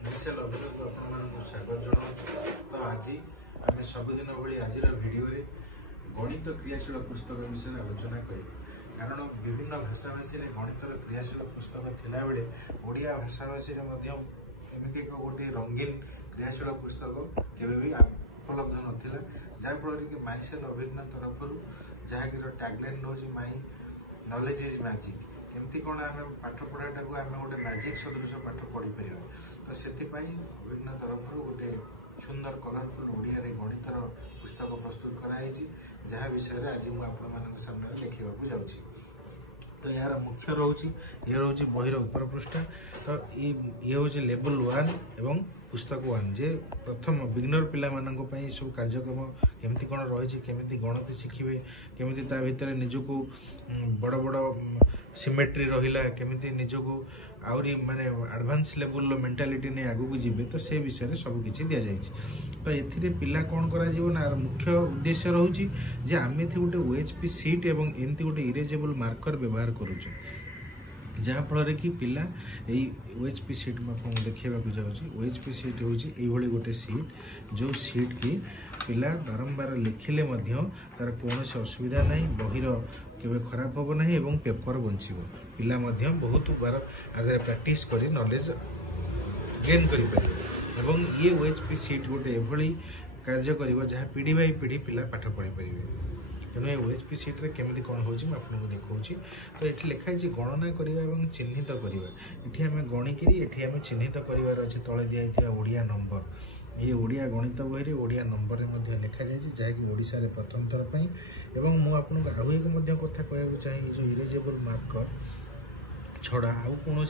Micelle अभिनव को आपको स्वागत जनाऊँ। तो आज आम सबुदिन भाई आज भिडियो गणित क्रियाशील पुस्तक विषय आलोचना कर कारण विभिन्न भाषाभाषी गणितर क्रियाशील पुस्तक थिला बेले ओडिया भाषाभाषी एमती एक गोटे रंगीन क्रियाशील पुस्तक केवे भी उपलब्ध नाला जहाँफल कि माइसेल अभिज्ञ तरफ जहाँकि टैगलाइन रोज माई नॉलेज इज मैजिक केमती कौन आम पाठ पढ़ाटा को आम गोटे मैजिक सदृश पाठ पढ़ी पार तो से अभिज्ञ तरफ गोटे सुंदर कलरफुल ओडिया गणितर पुस्तक प्रस्तुत कराई जहाँ विषय आज मुझे सामने लिखा जाऊँगी। तो यार मुख्य रोचे ये रोचे बहीर उपर पृष्ठ तो ये हूँ लेवल 1 एवं पुस्तक 1 जे प्रथम बिगिनर पिला सब कार्यक्रम केमती कौन रही केमती गणित शिखिबे केमती ता भितर निजको बड़ बड़ सिमेट्री रहिला केमती निजको आउरी माने एडवांस लेवल मेंटालिटी ने आगु को जीवे तो से विषय सब किछि दिया जाइछि। तो एथिरे पिला कौन करा जीवो ना मुख्य उद्देश्य रहउछि जे आमे थि गोटे ओएचपी सीट एवं एमती गोटे इरेजेबल मार्कर व्यवहार करूछु जहाँ फल कि पिला ओएचपी सीट में आपको देखा जाऊँगी। ओएचपी सीट हूँ ये गोटे सीट जो सीट की पिला बारंबार लिखिले तार कौन से असुविधा नहीं बहीर केवे खराब हम ना एवं पेपर बंचब पिला बहुत बार आधार प्रैक्टिस कर नॉलेज गेन कर ये ओएचपी सीट गोटे एभली कार्य कर जहाँ पीढ़ी बाई पीढ़ी पिला पाठ पढ़ी पारे तेणु ये ओएचपी सीट्रे केमी कौन हो आपको देखा तो ये लिखाई गणना करवा चिन्हित करवा ये आम गणिकी ये आम चिन्हित करार अच्छे तले दिखाई ओडिया नंबर ये ओडिया गणित बही ओडिया नंबर में लिखा जाए जहाँकि ओडिशा रे प्रथम थर पर एवं मुझे आउ एक कथा कहूँ चाहिए जो इरेजेबल मार्कर छड़ा आउ कौन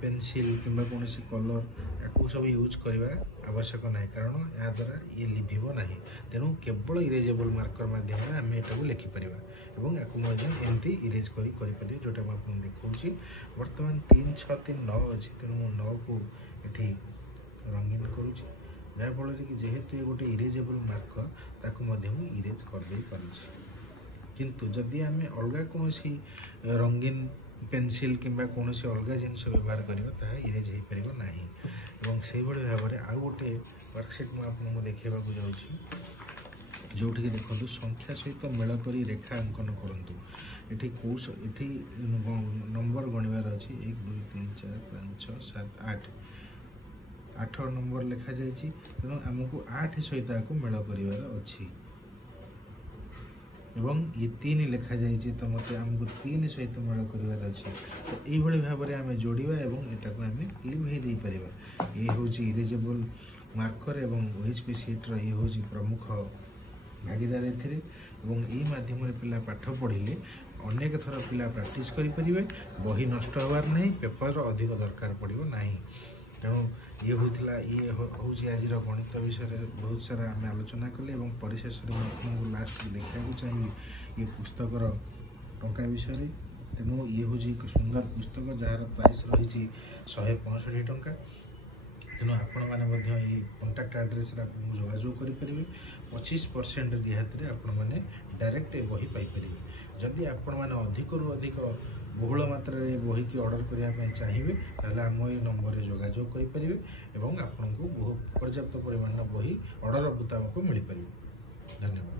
पेनसिल किंबा कौन कलर या सब यूज करवा आवश्यक ना कारण या द्वारा ये लिभिब ना तेणु केवल इरेजेबल मार्कर मध्यम आम यहाँ लिखिपर और एमती इरेज कर जोटा मुझे देखा बर्तमान 3 6 3 9 अच्छी तेणु 9 को ये रंगीन करुँच जहाँफल कि जेहेतु ये गोटे इरेजेबल मार्कर ताकू इरेज करदे किंतु जदि आम अलग कौन रंगीन पेनसिल किंबा कौन अलग जिनस व्यवहार करवा इरेज हो पार ना और से भाव में आउ गोटे वर्कसीट मुझे देखा जाऊँगी जोटि देखो संख्या सहित मेल कर रेखा अंकन करूँ ये कौ ये नंबर गणवार अच्छी 1 2 3 4 5 6 7 8 नंबर लिखा जाए तेणु आमको 8 सहित मेल कर अच्छी एवं ये 3 लिखा जाए तो मत आमको 3 सहित मेल करार अच्छे तो ये भाव में आम जोड़ा और यहाँ आम लिभे दे पार ये हूँ इरेजेबल मार्कर एवं ओएचपी सीट्र ये हूँ प्रमुख भागीदार एवं माध्यम पिला पाठ पढ़िले अनेक थर पिला प्रैक्टिस करें बही नष्ट होवार नहीं पेपर अधिक दरकार पड़ो ना तेणु ये होता ये हूँ आज गणित विषय बहुत सारा आम आलोचना कले परिशेष में लास्ट देखा चाहिए ये पुस्तकर टंका विषय तेणु ये हूँ एक सुंदर पुस्तक जार प्राइस रही 165 टंका तेणु आपण मैंने कंटाक्ट एड्रेस जोगाजोग करेंगे 25% रिहाती आपण मैंने डायरेक्ट बही पाइपर जदि आपण मैंने अधिकरू अधिक बहुल मात्रा बही की ऑर्डर करने चाहिए आम ये नंबर जोगाजोग करेंगे और आपको बहुत पर्याप्त परिमाण बही ऑर्डर मुताबक मिल पार। धन्यवाद।